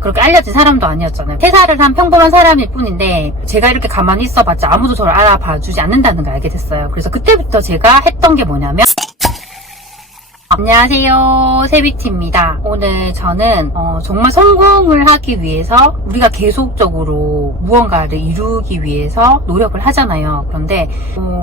그렇게 알려진 사람도 아니었잖아요. 퇴사를 한 평범한 사람일 뿐인데 제가 이렇게 가만히 있어봤자 아무도 저를 알아봐주지 않는다는 걸 알게 됐어요. 그래서 그때부터 제가 했던 게 뭐냐면, 안녕하세요, 세비티입니다. 오늘 저는 정말 성공을 하기 위해서 우리가 계속적으로 무언가를 이루기 위해서 노력을 하잖아요. 그런데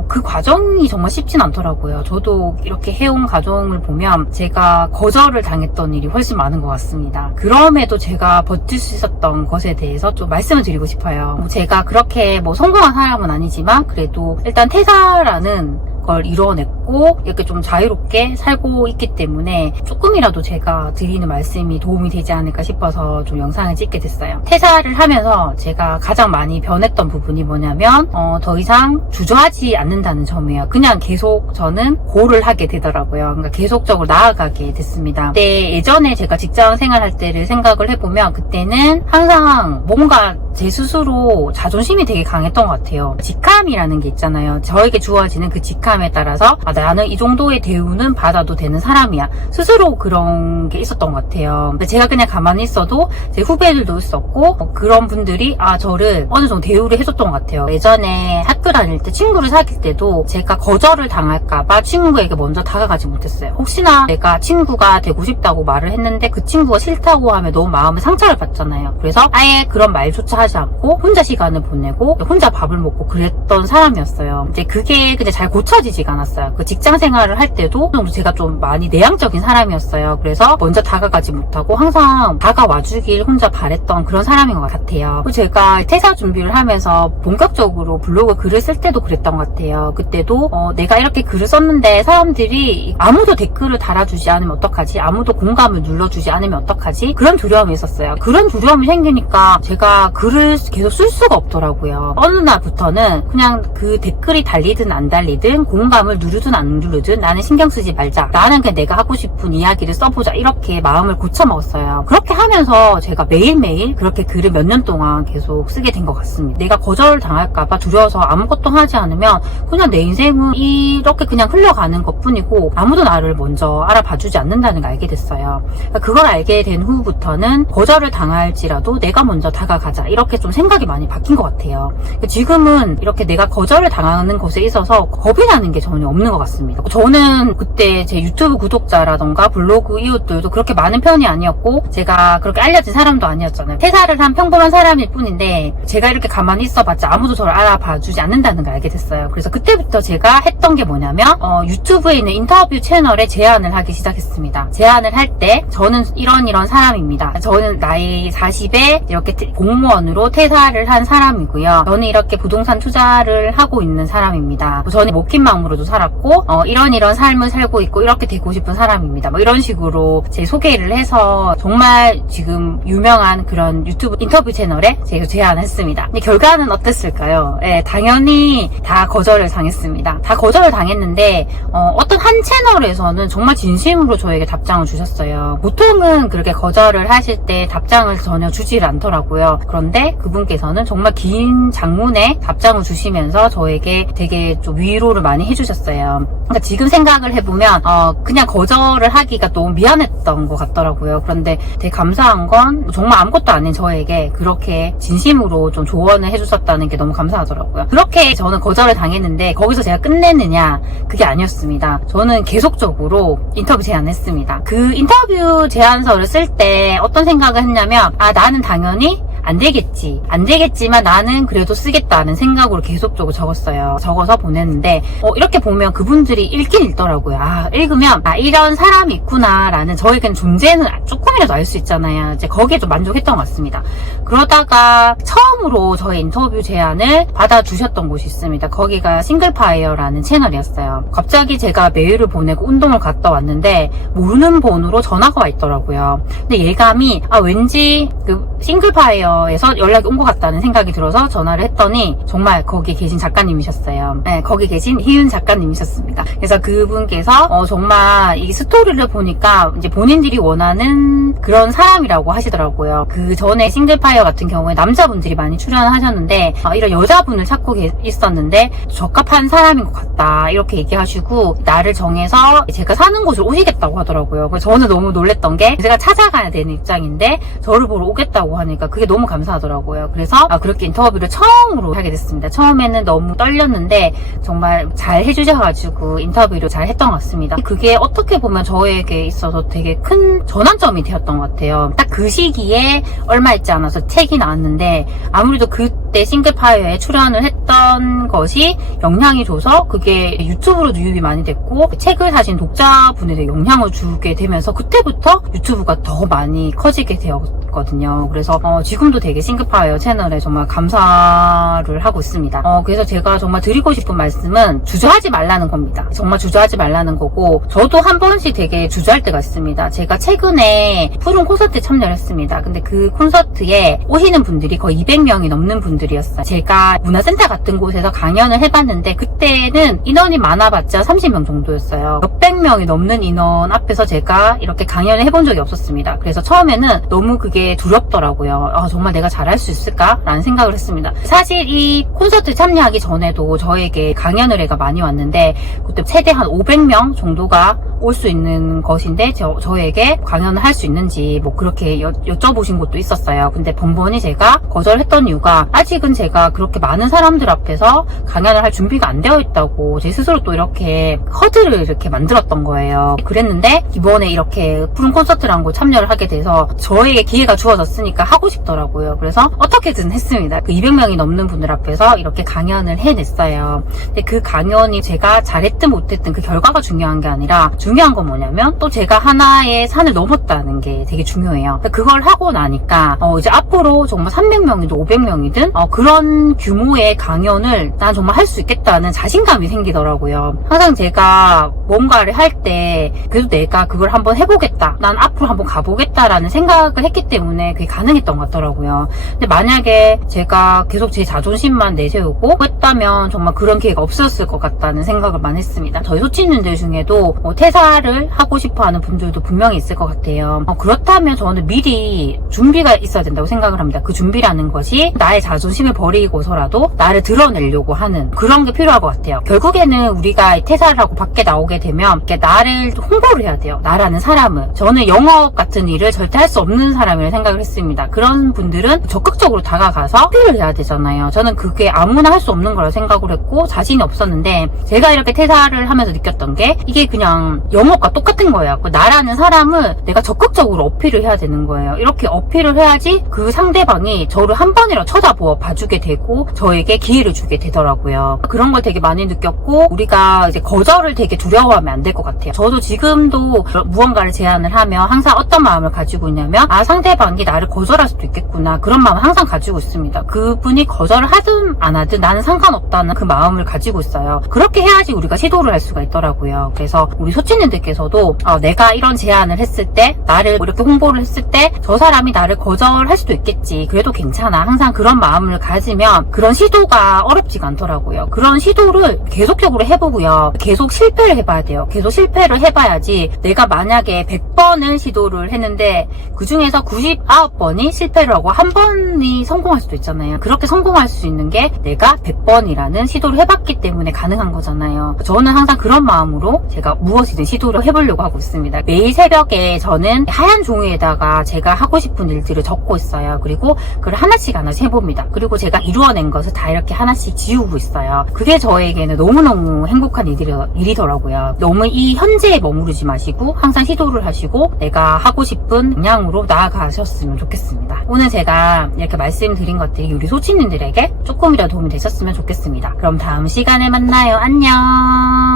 그 과정이 정말 쉽진 않더라고요. 저도 이렇게 해온 과정을 보면 제가 거절을 당했던 일이 훨씬 많은 것 같습니다. 그럼에도 제가 버틸 수 있었던 것에 대해서 좀 말씀을 드리고 싶어요. 제가 그렇게 성공한 사람은 아니지만 그래도 일단 퇴사라는 걸 이뤄냈고 이렇게 좀 자유롭게 살고 있기 때문에 조금이라도 제가 드리는 말씀이 도움이 되지 않을까 싶어서 좀 영상을 찍게 됐어요. 퇴사를 하면서 제가 가장 많이 변했던 부분이 뭐냐면 더 이상 주저하지 않는다는 점이에요. 그냥 계속 저는 고를 하게 되더라고요. 그러니까 계속적으로 나아가게 됐습니다. 근데 예전에 제가 직장 생활할 때를 생각을 해보면 그때는 항상 뭔가 제 스스로 자존심이 되게 강했던 것 같아요. 직함이라는 게 있잖아요. 저에게 주어지는 그 직함에 따라서 나는 이 정도의 대우는 받아도 되는 사람이야. 스스로 그런 게 있었던 것 같아요. 근데 제가 그냥 가만히 있어도 제 후배들도 있었고 그런 분들이 저를 어느 정도 대우를 해줬던 것 같아요. 예전에 학교 다닐 때 친구를 사귈 때도 제가 거절을 당할까봐 친구에게 먼저 다가가지 못했어요. 혹시나 내가 친구가 되고 싶다고 말을 했는데 그 친구가 싫다고 하면 너무 마음에 상처를 받잖아요. 그래서 아예 그런 말조차 하지 않고 혼자 시간을 보내고 혼자 밥을 먹고 그랬던 사람이었어요. 근데 그게 근데 잘 고쳐지지가 않았어요. 그 직장 생활을 할 때도 제가 좀 많이 내향적인 사람이었어요. 그래서 먼저 다가가지 못하고 항상 다가와주길 혼자 바랬던 그런 사람인 것 같아요. 제가 퇴사 준비를 하면서 본격적으로 블로그 글을 쓸 때도 그랬던 것 같아요. 그때도 내가 이렇게 글을 썼는데 사람들이 아무도 댓글을 달아주지 않으면 어떡하지? 아무도 공감을 눌러주지 않으면 어떡하지? 그런 두려움이 있었어요. 그런 두려움이 생기니까 제가 글을 계속 쓸 수가 없더라고요. 어느 날부터는 그냥 그 댓글이 달리든 안 달리든 공감을 누르든 안 누르든 나는 신경 쓰지 말자. 나는 그냥 내가 하고 싶은 이야기를 써보자. 이렇게 마음을 고쳐먹었어요. 그렇게 하면서 제가 매일매일 그렇게 글을 몇 년 동안 계속 쓰게 된 것 같습니다. 내가 거절 당할까봐 두려워서 아무것도 하지 않으면 그냥 내 인생은 이렇게 그냥 흘러가는 것 뿐이고 아무도 나를 먼저 알아봐주지 않는다는 걸 알게 됐어요. 그걸 알게 된 후부터는 거절을 당할지라도 내가 먼저 다가가자. 이렇게 좀 생각이 많이 바뀐 것 같아요. 지금은 이렇게 내가 거절을 당하는 것에 있어서 겁이 나는 게 전혀 없는 것 같습니다. 저는 그때 제 유튜브 구독자라던가 블로그 이웃들도 그렇게 많은 편이 아니었고 제가 그렇게 알려진 사람도 아니었잖아요. 퇴사를 한 평범한 사람일 뿐인데 제가 이렇게 가만히 있어봤자 아무도 저를 알아봐주지 않는다는 걸 알게 됐어요. 그래서 그때부터 제가 했던 게 뭐냐면 유튜브에 있는 인터뷰 채널에 제안을 하기 시작했습니다. 제안을 할 때 저는 이런 사람입니다. 저는 나이 40에 이렇게 공무원으로 퇴사를 한 사람이고요. 저는 이렇게 부동산 투자를 하고 있는 사람입니다. 저는 먹힌 마음으로도 살았고 이런 삶을 살고 있고 이렇게 되고 싶은 사람입니다. 이런 식으로 제 소개를 해서 정말 지금 유명한 그런 유튜브 인터뷰 채널에 제가 제안을 했습니다. 근데 결과는 어땠을까요? 당연히 다 거절을 당했습니다. 다 거절을 당했는데 어떤 한 채널에서는 정말 진심으로 저에게 답장을 주셨어요. 보통은 그렇게 거절을 하실 때 답장을 전혀 주지를 않더라고요. 그런데 그분께서는 정말 긴 장문의 답장을 주시면서 저에게 되게 좀 위로를 많이 해주셨어요. 그러니까 지금 생각을 해보면 그냥 거절을 하기가 너무 미안했던 것 같더라고요. 그런데 되게 감사한 건 정말 아무것도 아닌 저에게 그렇게 진심으로 좀 조언을 해주셨다는 게 너무 감사하더라고요. 그렇게 저는 거절을 당했는데 거기서 제가 끝냈느냐? 그게 아니었습니다. 저는 계속적으로 인터뷰 제안을 했습니다. 그 인터뷰 제안서를 쓸 때 어떤 생각을 했냐면 나는 당연히 안 되겠지만 나는 그래도 쓰겠다는 생각으로 계속적으로 적었어요. 적어서 보냈는데 이렇게 보면 그분들이 읽긴 읽더라고요. 읽으면 이런 사람이 있구나 라는 저에겐 존재는 조금이라도 알 수 있잖아요. 이제 거기에 좀 만족했던 것 같습니다. 그러다가 처음으로 저의 인터뷰 제안을 받아주셨던 곳이 있습니다. 거기가 싱글파이어라는 채널이었어요. 갑자기 제가 메일을 보내고 운동을 갔다 왔는데 모르는 번호로 전화가 와 있더라고요. 근데 예감이 왠지 그 싱글파이어에서 연락이 온 것 같다는 생각이 들어서 전화를 했더니 정말 거기 계신 작가님이셨어요. 네, 거기 계신 희은 작가님이셨습니다. 그래서 그분께서 정말 이 스토리를 보니까 이제 본인들이 원하는 그런 사람이라고 하시더라고요. 그 전에 싱글파이어 같은 경우에 남자분들이 많이 출연하셨는데 이런 여자분을 찾고 있었는데 적합한 사람인 것 같다 이렇게 얘기하시고 나를 정해서 제가 사는 곳을 오시겠다고 하더라고요. 그래서 저는 너무 놀랬던 게 제가 찾아가야 되는 입장인데 저를 보러 오겠다고 하니까 그게 너무 감사하더라고요. 그래서 그렇게 인터뷰를 처음으로 하게 됐습니다. 처음에는 너무 떨렸는데 정말 잘 해주셔가지고 인터뷰를 잘 했던 것 같습니다. 그게 어떻게 보면 저에게 있어서 되게 큰 전환점이 되었던 것 같아요. 딱 그 시기에 얼마 있지 않아서 책이 나왔는데 아무래도 그때 싱글파이어에 출연을 했던 것이 영향이 줘서 그게 유튜브로도 유입이 많이 됐고 책을 사신 독자분에게 영향을 주게 되면서 그때부터 유튜브가 더 많이 커지게 되었거든요. 그래서 지금도 되게 싱글파이어 채널에 정말 감사를 하고 있습니다. 그래서 제가 정말 드리고 싶은 말씀은 주저하지 말라는 겁니다. 정말 주저하지 말라는 거고 저도 한 번씩 되게 주저할 때가 있습니다. 제가 최근에 푸른 콘서트에 참여를 했습니다. 근데 그 콘서트에 오시는 분들이 거의 200명이 넘는 분들이었어요. 제가 문화센터 같은 곳에서 강연을 해봤는데 그때는 인원이 많아봤자 30명 정도였어요. 몇백 명이 넘는 인원 앞에서 제가 이렇게 강연을 해본 적이 없었습니다. 그래서 처음에는 너무 그게 두렵더라고요. 정말 내가 잘할 수 있을까? 라는 생각을 했습니다. 사실 이 콘서트 참여하기 전에도 저에게 강연을 해가 많이 왔는데 그때 최대 한 500명 정도가 올 수 있는 것인데 저에게 강연을 할 수 있는지 뭐 그렇게 여쭤보신 것도 있었어요. 근데 번번이 제가 거절했던 이유가 아직은 제가 그렇게 많은 사람들 앞에서 강연을 할 준비가 안 되어 있다고 제 스스로 또 이렇게 허들을 이렇게 만들었던 거예요. 그랬는데 이번에 이렇게 푸른 콘서트라는 거 참여를 하게 돼서 저에게 기회가 주어졌으니까 하고 싶더라고요. 그래서 어떻게든 했습니다. 그 200명이 넘는 분들 앞에서 이렇게 강연을 해냈어요. 근데 그 강연이 제가 잘했든 못했든 그 결과가 중요한 게 아니라 중요한 건 뭐냐면 또 제가 하나의 산을 넘었다는 게 되게 중요해요. 그걸 하고 나니까 이제 앞으로 정말 300명이든 500명이든 그런 규모의 강연을 난 정말 할 수 있겠다는 자신감이 생기더라고요. 항상 제가 뭔가를 할 때 그래도 내가 그걸 한번 해보겠다, 난 앞으로 한번 가보겠다라는 생각을 했기 때문에 그게 가능했던 것 같더라고요. 근데 만약에 제가 계속 제 자존심만 내세우고 했다면 정말 그런 기회가 없었을 것 같다는 생각을 많이 했습니다. 저희 소친님들 중에도 퇴사를 하고 싶어하는 분들도 분명히 있을 것 같아요. 그렇다면 저는 미리 준비가 있어야 된다고 생각을 합니다. 그 준비라는 것이 나의 자존심을 버리고서라도 나를 드러내려고 하는 그런 게 필요할 것 같아요. 결국에는 우리가 퇴사를 하고 밖에 나오게 되면 이렇게 나를 홍보를 해야 돼요. 나라는 사람을. 저는 영업 같은 일을 절대 할 수 없는 사람이라고 생각을 했습니다. 그런 분들은 적극적으로 다가가서 어필을 해야 되잖아요. 저는 그게 아무나 할 수 없는 거라고 생각을 했고 자신이 없었는데 제가 이렇게 퇴사를 하면서 느꼈던 게 이게 그냥 영업과 똑같은 거예요. 나라는 사람을 내가 적극적으로 어필을 해야 되는 거예요. 이렇게 어필을 해야지 그 상대방이 저를 한 번이라도 쳐다보아 봐주게 되고 저에게 기회를 주게 되더라고요. 그런 걸 되게 많이 느꼈고 우리가 이제 거절을 되게 두려워하면 안 될 것 같아요. 저도 지금도 무언가를 제안을 하면 항상 어떤 마음을 가지고 있냐면 상대방이 나를 거절할 수도 있겠구나 그런 마음을 항상 가지고 있습니다. 그분이 거절을 하든 안 하든 나는 상관없다는 그 마음을 가지고 있어요. 그렇게 해야지 우리가 시도를 할 수가 있더라고요. 그래서 우리 소치님들께서도 내가 이런 제안을 했을 때 나를 이렇게 홍보를 했을 때 저 사람이 나를 거절할 수도 있겠지, 그래도 괜찮아, 항상 그런 마음을 가지면 그런 시도가 어렵지가 않더라고요. 그런 시도를 계속적으로 해보고요. 계속 실패를 해봐야 돼요. 계속 실패를 해봐야지. 내가 만약에 100번을 시도를 했는데 그 중에서 99번이 실패를 하고 한 번이 성공할 수도 있잖아요. 그렇게 성공할 수 있는 게 내가 100번이라는 시도를 해봤기 때문에 가능한 거잖아요. 저는 항상 그런 마음으로 제가 무엇이든 시도를 해보려고 하고 있습니다. 매일 새벽에 저는 하얀 종이에다가 제가 하고 싶은 일들을 적고 있어요. 그리고 그걸 하나씩 해봅니다. 그리고 제가 이루어낸 것을 다 이렇게 하나씩 지우고 있어요. 그게 저에게는 너무너무 행복한 일이더라고요. 너무 이 현재에 머무르지 마시고 항상 시도를 하시고 내가 하고 싶은 방향으로 나아가셨으면 좋겠습니다. 오늘 제가 이렇게 말씀드린 것들이 우리 소치님들에게 조금이라도 도움이 되셨으면 좋겠습니다. 그럼 다음 시간에 만나요. 안녕.